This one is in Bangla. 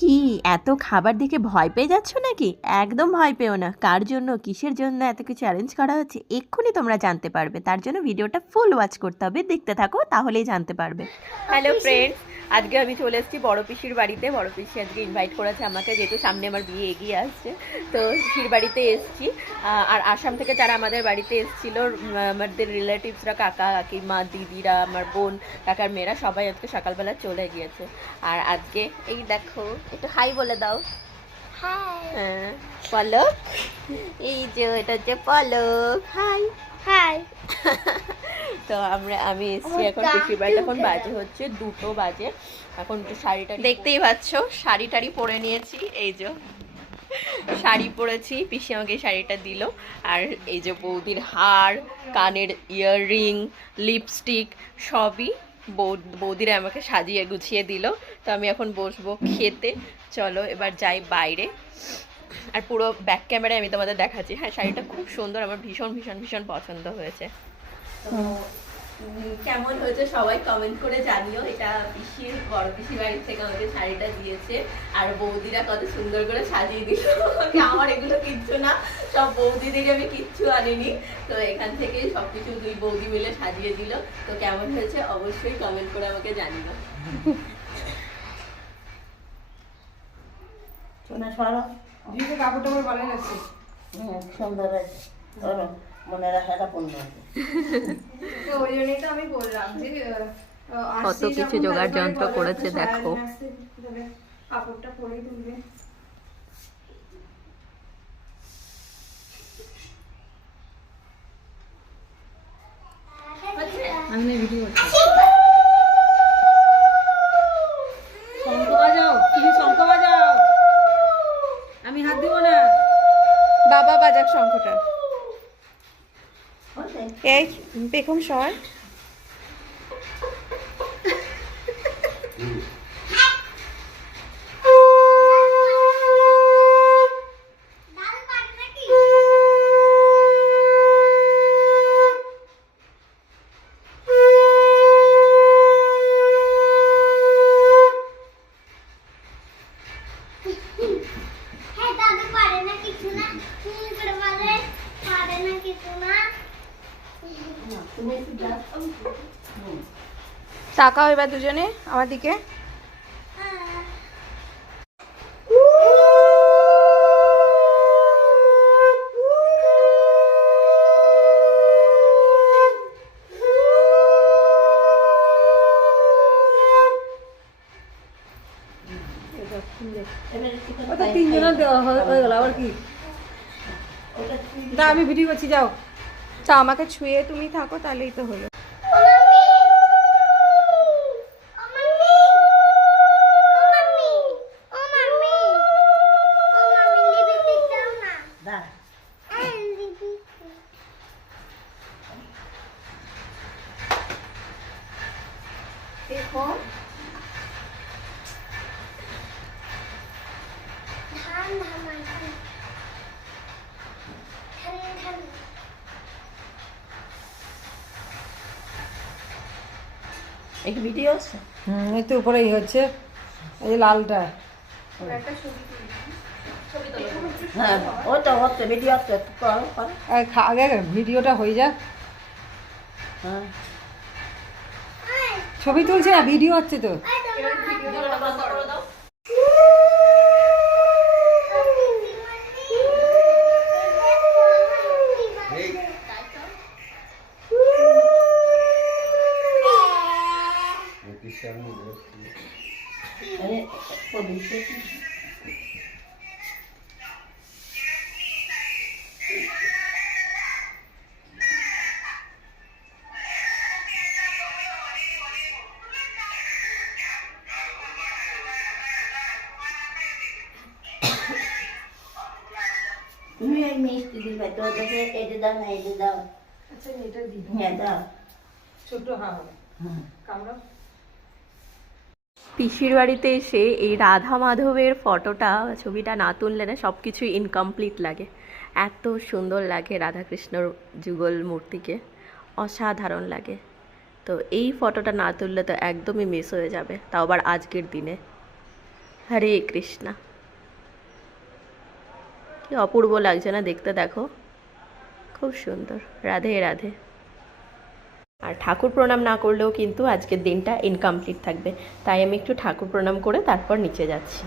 কি এত খাবার দেখে ভয় পেয়ে যাচ্ছ নাকি? একদম ভয় পেও না। কার জন্য কিসের জন্য এত কিছু অ্যারেঞ্জ করা হচ্ছে এক্ষুনি তোমরা জানতে পারবে। তার জন্য ভিডিওটা ফুল ওয়াচ করতে হবে, দেখতে থাকো তাহলেই জানতে পারবে। হ্যালো ফ্রেন্ডস, আজকে আমি চলে এসেছি বড় পিসির বাড়িতে। বড় পিসি আজকে ইনভাইট করেছে আমাকে, যেহেতু সামনে আমার বিয়ে এগিয়ে আসছে, তো পিসির বাড়িতে এসেছি। আর আসাম থেকে যারা আমাদের বাড়িতে এসেছিলো, আমাদের রিলেটিভসরা, কাকা কাকিমা দিদিরা, আমার বোন কাকার মেয়েরা, সবাই আজকে সকালবেলা চলে গিয়েছে। আর আজকে এই দেখো, একটু হাই বলে দাও। হ্যাঁ পলক, এই যে এটা হচ্ছে পলক। High high. তো আমি এসেছি এখন পিসির বাড়িতে। এখন বাজে হচ্ছে 2টো বাজে। এখন একটু শাড়িটা দেখতেই পাচ্ছ, শাড়ি টাড়ি পরে নিয়েছি। এই যে শাড়ি পরেছি, পিসি আমাকে এই শাড়িটা দিল। আর এই যে বৌদির হার, কানের ইয়াররিং, লিপস্টিক সবই বৌদিরা আমাকে সাজিয়ে গুছিয়ে দিল। তো আমি এখন বসবো খেতে। চলো এবার যাই বাইরে। আর পুরো ব্যাক ক্যামেরায় আমি তোমাদের দেখাচ্ছি। হ্যাঁ, শাড়িটা খুব সুন্দর, আমার ভীষণ ভীষণ ভীষণ পছন্দ হয়েছে। কেমন হয়েছে সবাই কমেন্ট করে জানিও। এটা পিসির, বড় পিসির বাড়ি থেকে আমাকে শাড়িটা দিয়েছে। আর বৌদিরা কত সুন্দর করে সাজিয়ে দিল। আমার এগুলো কিচ্ছু না, সব বৌদি থেকে আমি কিচ্ছু আনিনি। তো এখান থেকে সবকিছু দুই বৌদি মিলে সাজিয়ে দিল। তো কেমন হয়েছে অবশ্যই কমেন্ট করে আমাকে জানিও। কাপড়টা আমার ভালো লাগছে, সুন্দর আছে, মনে রাখাটা পূর্ণ আছে। তো ওই জন্যই তো আমি বললাম যে কত কিছু জোগাড় যন্ত্র করেছে দেখো। কাপড়টা পরেই তুলবে। আমি ভিডিও করছি। শঙ্খ বাজাও, তুমি শঙ্খ বাজাও, আমি হাত দিব না। বাবা বাজাক শঙ্খটা। এই বেগম সর। তাকাও এবার দুজনে আমার দিকে। তিনজনের দেওয়া হয়ে গেল, আবার কি? না, আমি ভিডিও করছি, যাও। তা আমাকে ছুঁয়ে তুমি থাকো, তাহলেই তো হলো। দেখো এই ভিডিও আছে। এই তো উপরেই হচ্ছে, এই যে লালটা। হ্যাঁ, ওই তো হচ্ছে ভিডিও আছে, করো করো। আগে ভিডিওটা হয়ে যাক। হ্যাঁ, ছবি তুলছে না, ভিডিও হচ্ছে তো। আরে পবিত্র তুমি এই মিষ্টি দিবে তো, দেখে এটা দাও না, এটা দাও। আচ্ছা, এটা দিই। হ্যাঁ দাও। ছোট হাওয়া কামড়াও। পিসির বাড়িতে এসে এই রাধা মাধবের ফটোটা, ছবিটা না তুললে না সব কিছুই ইনকমপ্লিট লাগে। এত সুন্দর লাগে রাধাকৃষ্ণর যুগল মূর্তিকে, অসাধারণ লাগে। তো এই ফটোটা না তুললে তো একদমই মিস হয়ে যাবে, তাও আবার আজকের দিনে। হরে কৃষ্ণা। কি অপূর্ব লাগছে না দেখতে, দেখো খুব সুন্দর। রাধে রাধে। আর ঠাকুর প্রণাম না করলেও কিন্তু আজকের দিনটা ইনকমপ্লিট থাকবে, তাই আমি একটু ঠাকুর প্রণাম করে তারপর নিচে যাচ্ছি।